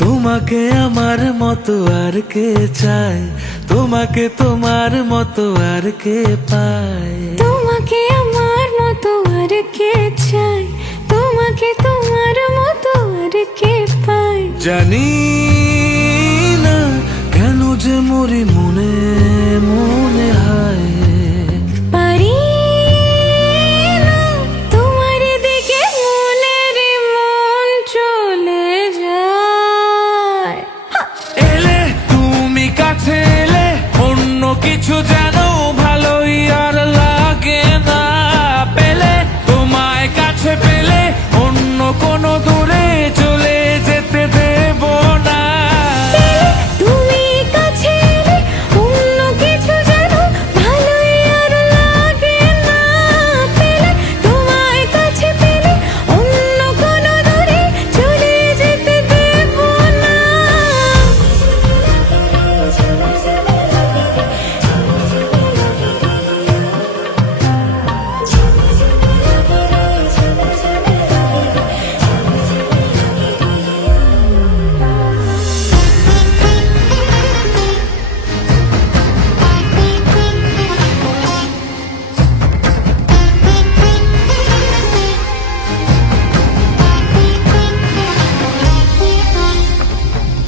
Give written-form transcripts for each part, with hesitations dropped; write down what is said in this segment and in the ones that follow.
তোমাকে আমার মতো আর কে চায়, তোমাকে তোমার মতো আর কে পায়। তোমাকে আমার মতো আর কে চায়, তোমাকে তোমার মতো আর কে পায়। জানি না কেন যে মরি মনে মনে হয়, পারি না তোমার দিকে মনের মন চলে যায়। এলে তুমি কাছে এলে অন্য কিছু যেন ভালোই আর লাগে না। পেলে তোমায় কাছে পেলে অন্য কোনো দূরে চলে যেতে দেব না। তুমি কাছে এলে অন্য কিছু যেন ভালোই আর লাগে না। পেলে তোমায় কাছে পেলে অন্য কোনো দূরে চলে যেতে দেব না।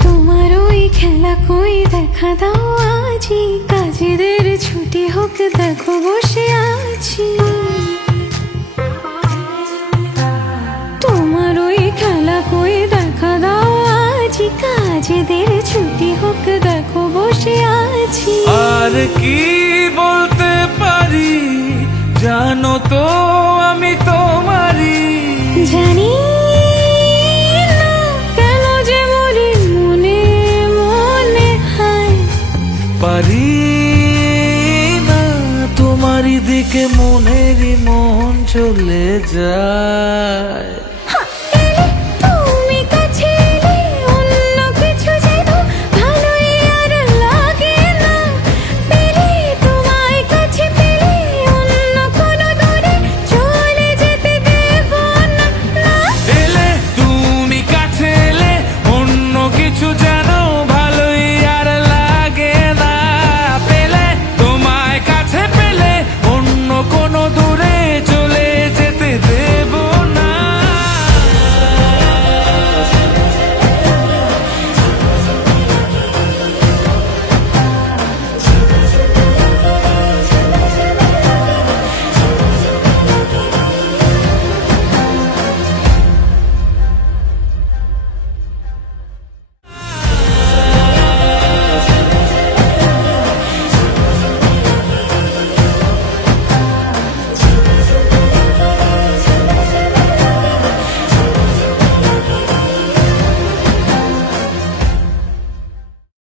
তোমার ওই খেলা কই দেখা দাও আজি, কাজেদের ছুটি হোক দেখো বসে আছি। তোমার ওই খেলা কই দেখা দাও আজি, কাজেদের ছুটি হোক দেখো বসে আছি। আর কি বলতে পারি জানো তো আমি তোমারই। জানি না কেন যে মরি মনে মনে হয়, পারি না তোমারই দিকে মনেরই মন চলে যায়। এলে তুমি কাছে এলে অন্য কিছু যেন ভালোই আর লাগে না। পেলে তোমায় কাছে পেলে অন্য কোনো দূরে চলে যেতে দেব না। এলে তুমি কাছে এলে অন্য কিছু যেন ভালোই আর লাগে না। পেলে তোমায় কাছে পেলে